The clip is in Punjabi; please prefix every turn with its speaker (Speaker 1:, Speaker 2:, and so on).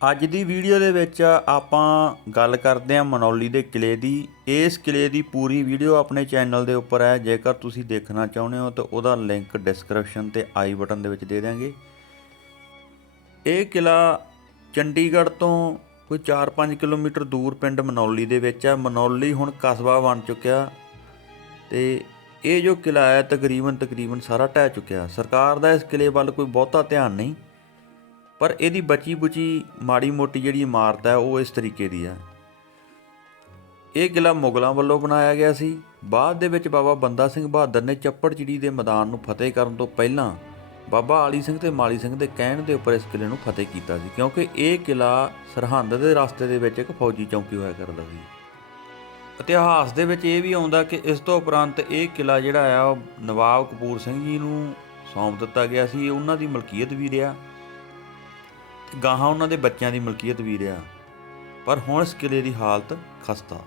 Speaker 1: ਅੱਜ ਦੀ ਵੀਡੀਓ ਦੇ ਵਿੱਚ ਆਪਾਂ ਗੱਲ ਕਰਦੇ ਹਾਂ ਮਨੌਲੀ ਦੇ ਕਿਲੇ ਦੀ। ਇਸ ਕਿਲੇ ਦੀ ਪੂਰੀ ਵੀਡੀਓ ਆਪਣੇ ਚੈਨਲ ਦੇ ਉੱਪਰ ਹੈ। ਜੇਕਰ ਤੁਸੀਂ ਦੇਖਣਾ ਚਾਹੁੰਦੇ ਹੋ ਤਾਂ ਉਹਦਾ ਲਿੰਕ ਡਿਸਕ੍ਰਿਪਸ਼ਨ ਤੇ ਆਈ ਬਟਨ ਦੇ ਵਿੱਚ ਦੇ ਦਿਆਂਗੇ। ਇਹ ਕਿਲਾ ਚੰਡੀਗੜ੍ਹ ਤੋਂ ਕੋਈ 4-5 ਕਿਲੋਮੀਟਰ ਦੂਰ ਪਿੰਡ ਮਨੌਲੀ ਦੇ ਵਿੱਚ ਹੈ। ਮਨੌਲੀ ਹੁਣ ਕਸਬਾ ਬਣ ਚੁੱਕਿਆ ਤੇ ਇਹ ਜੋ ਕਿਲਾ ਹੈ ਤਕਰੀਬਨ ਤਕਰੀਬਨ ਸਾਰਾ ਢਹਿ ਚੁੱਕਿਆ। ਸਰਕਾਰ ਦਾ ਇਸ ਕਿਲੇ ਵੱਲ ਕੋਈ ਬਹੁਤਾ ਧਿਆਨ ਨਹੀਂ। ਪਰ ਇਹਦੀ ਬਚੀ ਬੁਚੀ ਮਾੜੀ ਮੋਟੀ ਜਿਹੜੀ ਇਮਾਰਤ ਹੈ, ਉਹ ਇਸ ਤਰੀਕੇ ਦੀ ਹੈ। ਇਹ ਕਿਲਾ ਮੁਗਲਾਂ ਵੱਲੋਂ ਬਣਾਇਆ ਗਿਆ ਸੀ। ਬਾਅਦ ਦੇ ਵਿੱਚ ਬਾਬਾ ਬੰਦਾ ਸਿੰਘ ਬਹਾਦਰ ਨੇ ਚੱਪੜਚਿੜੀ ਦੇ ਮੈਦਾਨ ਨੂੰ ਫਤਿਹ ਕਰਨ ਤੋਂ ਪਹਿਲਾਂ ਬਾਬਾ ਆਲੀ ਸਿੰਘ ਤੇ ਮਾਲੀ ਸਿੰਘ ਦੇ ਕਹਿਣ ਦੇ ਉੱਪਰ ਇਸ ਕਿਲੇ ਨੂੰ ਫਤਿਹ ਕੀਤਾ ਸੀ, ਕਿਉਂਕਿ ਇਹ ਕਿਲਾ ਸਰਹੰਦ ਦੇ ਰਸਤੇ ਦੇ ਵਿੱਚ ਇੱਕ ਫੌਜੀ ਚੌਂਕੀ ਹੋਇਆ ਕਰਦਾ ਸੀ। ਇਤਿਹਾਸ ਦੇ ਵਿੱਚ ਇਹ ਵੀ ਆਉਂਦਾ ਕਿ ਇਸ ਤੋਂ ਉਪਰੰਤ ਇਹ ਕਿਲਾ ਜਿਹੜਾ ਆ, ਉਹ ਨਵਾਬ ਕਪੂਰ ਸਿੰਘ ਜੀ ਨੂੰ ਸੌਂਪ ਦਿੱਤਾ ਗਿਆ ਸੀ। ਉਹਨਾਂ ਦੀ ਮਲਕੀਅਤ ਵੀ ਰਿਹਾ। ਗਾਹਾਂ ਉਹਨਾਂ ਦੇ ਬੱਚਿਆਂ ਦੀ ਮਲਕੀਅਤ ਵੀ ਰਿਹਾ, ਪਰ ਹੁਣ ਇਸ ਕਿਲੇ ਦੀ ਹਾਲਤ ਖਸਤਾ।